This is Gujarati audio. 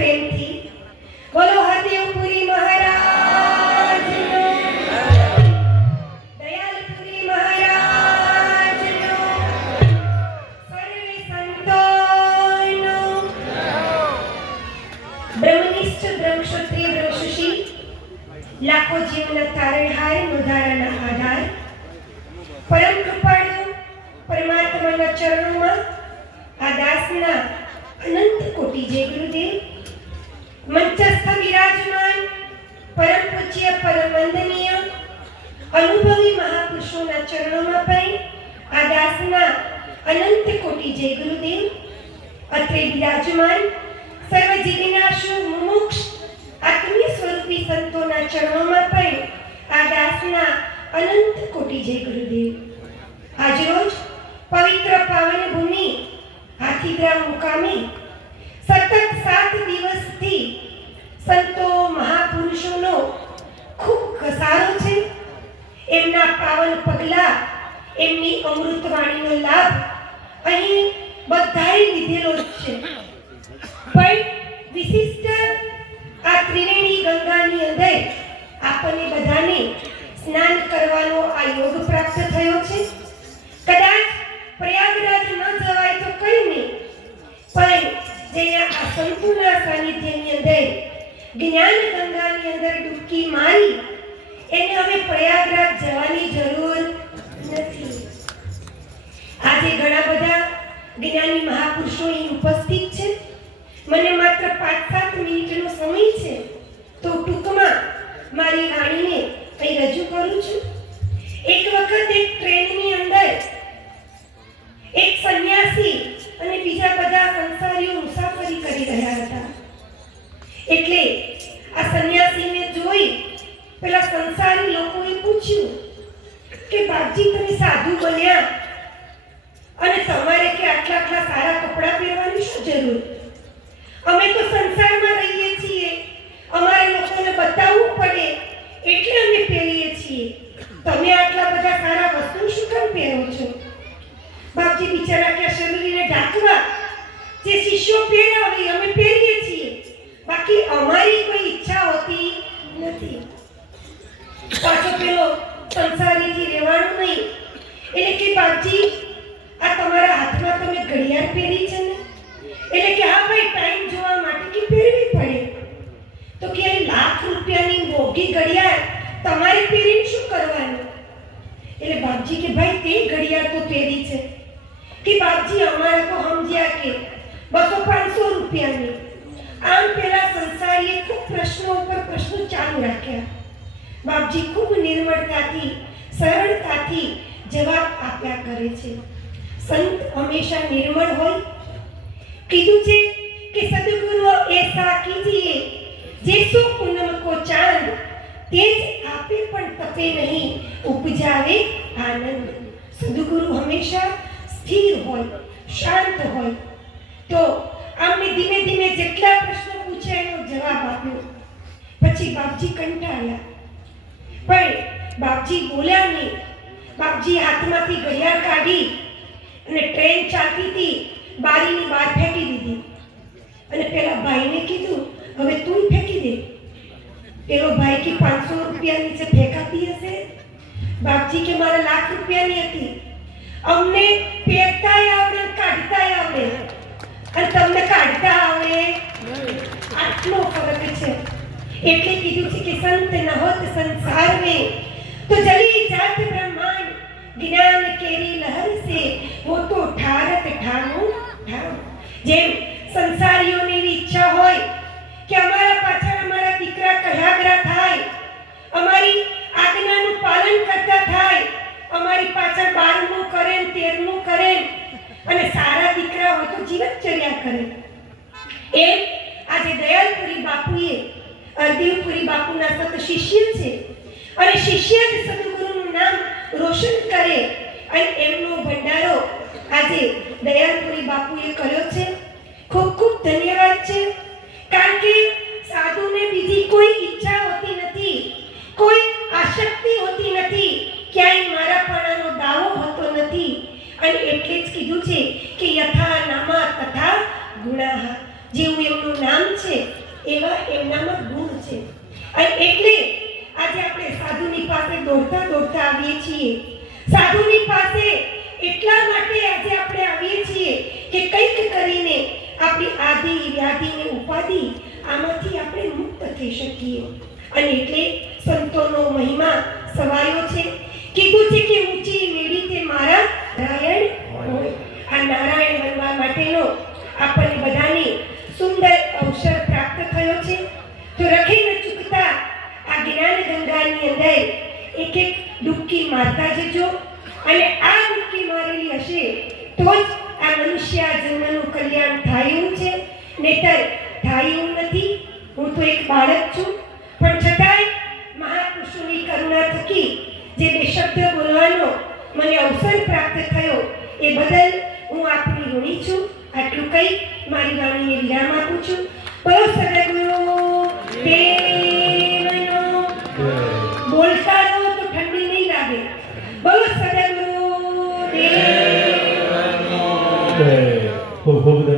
પ્રેમથી. બોલો હરદેવપુરી મહારાજ દયાલપુરી મહારાજ સર્વે સંતોનો લાખો જીવના તારણહાર મુધારાના આધાર પરમ કૃપાળુ પરમાત્માના ચરણોમાં આ દાસના અનંત કોટી જય ગુરુદેવ. મંચસ્થ વિરાજમાન પરમ પૂજ્ય, પરમ વંદનીય, અનુભવી મહાપુરુષોના ચરણોમાં પડી. આ દાસના અનંત કોટી જય ગુરુદેવ. અત્રે વિરાજમાન સર્વ જીવિનાશુ મુમુક્ષ, આત્મીય સ્વરૂપી સંતોના ચરણોમાં પડી. આ દાસના અનંત કોટી જય ગુરુદેવ. આજરોજ પવિત્ર પાવન ભૂમિ હાથીગ્રામ મુકામે, સતત સાત દિવસથી સંતો મહાપુરુષોનો ખૂબ ઘસારો છે એમના પાવન પગલા એમની અમૃતવાણીનો લાભ અહીં બધાએ લીધેલો જ છે. પણ વિશિષ્ટ આ ત્રિવેણી ગંગાની અંદર આપણને બધાને સ્નાન કરવાનો આ યોગ પ્રાપ્ત થયો છે. કદાચ પ્રયાગરાજ ન જવાય તો કઈ નહીં, પણ જેના આ સંપૂર્ણ સાનિધ્યની અંદર જ્ઞાન ગંગાની અંદર ડૂબકી મારી મારી વાણીને અહીં રજૂ કરું છું? એક વખત એક ટ્રેનની અંદર એક સંન્યાસી અને બીજા બધા સંસારીઓ મુસાફરી કરી રહ્યા હતા. એટલે આ સંન્યાસીને જોઈ પેલા સંસારી લોકોએ પૂછ્યું કે, બાપજી, તમે સાધુ બન્યા અને તમારે કે આટલા આટલા સારા કપડાં પહેરવાની શું જરૂર? અમે તો સંસારમાં રહીએ છીએ અમારે લોકોને બતાવવું પડે એટલે અમે પહેરીએ છીએ તમે આટલા બધા સારા વસ્તુ શું કામ પહેરો છો બાપજી બિચારા કે શરીરને ઢાંકવા. જે શિષ્યો પહેરાવે અમે પહેરીએ છીએ. બાકી અમારી કોઈ ઈચ્છા હોતી નથી. પાછો પેલો સંસારીથી રહેવાનું નહીં. એટલે કે, બાપજી, આ તમારા હાથમાં તમે ઘડિયાળ પહેરી છે ને? એટલે કે, હા ભાઈ, ટાઈમ જોવા માટે કે પહેરવી પડે? તો કે લાખ રૂપિયાની મોંઘી ઘડિયાળ તમારે પહેરીને શું કરવાનું? એટલે બાપજી કે, ભાઈ, તે ઘડિયાળ તો પહેરી છે. કે બાપજી અમારે તો સમજ્યા કે બસો પાંચસો રૂપિયાની આમ પેલા સંસારીએ ખૂબ પ્રશ્નો ઉપર પ્રશ્નો ચાલુ રાખ્યા બાપજી ખૂબ નિર્મળતાથી સરળતાથી જવાબ આપ્યા કરે છે સંત હંમેશા નિર્મળ હોય કીધું છે કે સદગુરુ એસા કીજીએ જેસો પૂનમ કો ચાંદ તેજ આપે પણ તપે નહીં ઉપજાવે આનંદ સદગુરુ હંમેશા સ્થિર હોય, શાંત હોય. તો આમને ધીમે ધીમે જેટલા પ્રશ્નો પૂછ્યા એનો જવાબ આપ્યો. પછી બાપજી કંટાળ્યા. પણ બાપજી બોલ્યા નહીં. બાપજી હાથમાંથી ઘડિયાળ કાઢી અને ટ્રેન ચાલતી હતી, બારીની બહાર ફેંકી દીધી. અને પેલા ભાઈને કીધું, હવે તું ફેંકી દે. પેલો ભાઈ કે, પાંચસો રૂપિયા નીચે ફેંકાતી હશે? બાપજી કે, મારે લાખ રૂપિયાની હતી. અમને ફેંકતાય આવડે, કાઢતાય આવડે. અને તમને કાઢતા આવડે. આટલો ફરક છે. એટલે કીધું છે કે સંત નહોત હોત સંસાર મે તો જલી જાત બ્રહ્માંડ જ્ઞાન કેરી લહર સે વો તો ઠારત ઠાનું ઠાનું જેમ સંસારીઓને કરે એ આજે દયાલપુરી બાપુએ અરદેવપુરી બાપુના સત શિષ્ય છે અને શિષ્ય જ સદગુરુનું નામ રોશન કરે અને એમનો ભંડારો આજે દયાલપુરી બાપુએ કર્યો છે. ખૂબ ખૂબ ધન્યવાદ છે. કારણ કે સાધુને બીજી કોઈ ઈચ્છા હોતી નથી કોઈ આસક્તિ હોતી નથી ક્યાંય મારાપણાનો દાવો હોતો નથી અને એટલે જ કીધું છે કે યથા નામા તથા ગુણાહ જેવું એમનું નામ છે એવા એમનામાં ગુણ છે. અને એટલે આજે આપણે સાધુની પાસે દોડતા દોડતા આવીએ છીએ. સાધુની પાસે એટલા માટે આજે આપણે આવીએ છીએ કે કંઈક કરીને આપણી આદિ વ્યાધિ ને ઉપાધિ આમાંથી આપણે મુક્ત થઈ શકીએ. અને એટલે સંતોનો મહિમા સવાયો છે કીધું છે કે ઊંચી મેળી તે મારા નારાયણ હોય આ નારાયણ બનવા માટેનો આપણને બધાને સુંદર અવસર પ્રાપ્ત થયો છે તો રખી ન ચૂકતા આ જ્ઞાન ગંગાની અંદર એક એક ડૂબકી મારતા જજો અને આ ડૂબકી મારેલી હશે તો જ આ મનુષ્ય જન્મનું કલ્યાણ થાય છે. નહીતર થાય નથી. હું તો એક બાળક છું. પણ છતાંય મહાપુરુષોની કરુણા થકી જે બે શબ્દ બોલવાનો મને અવસર પ્રાપ્ત થયો ഉപഭോഗ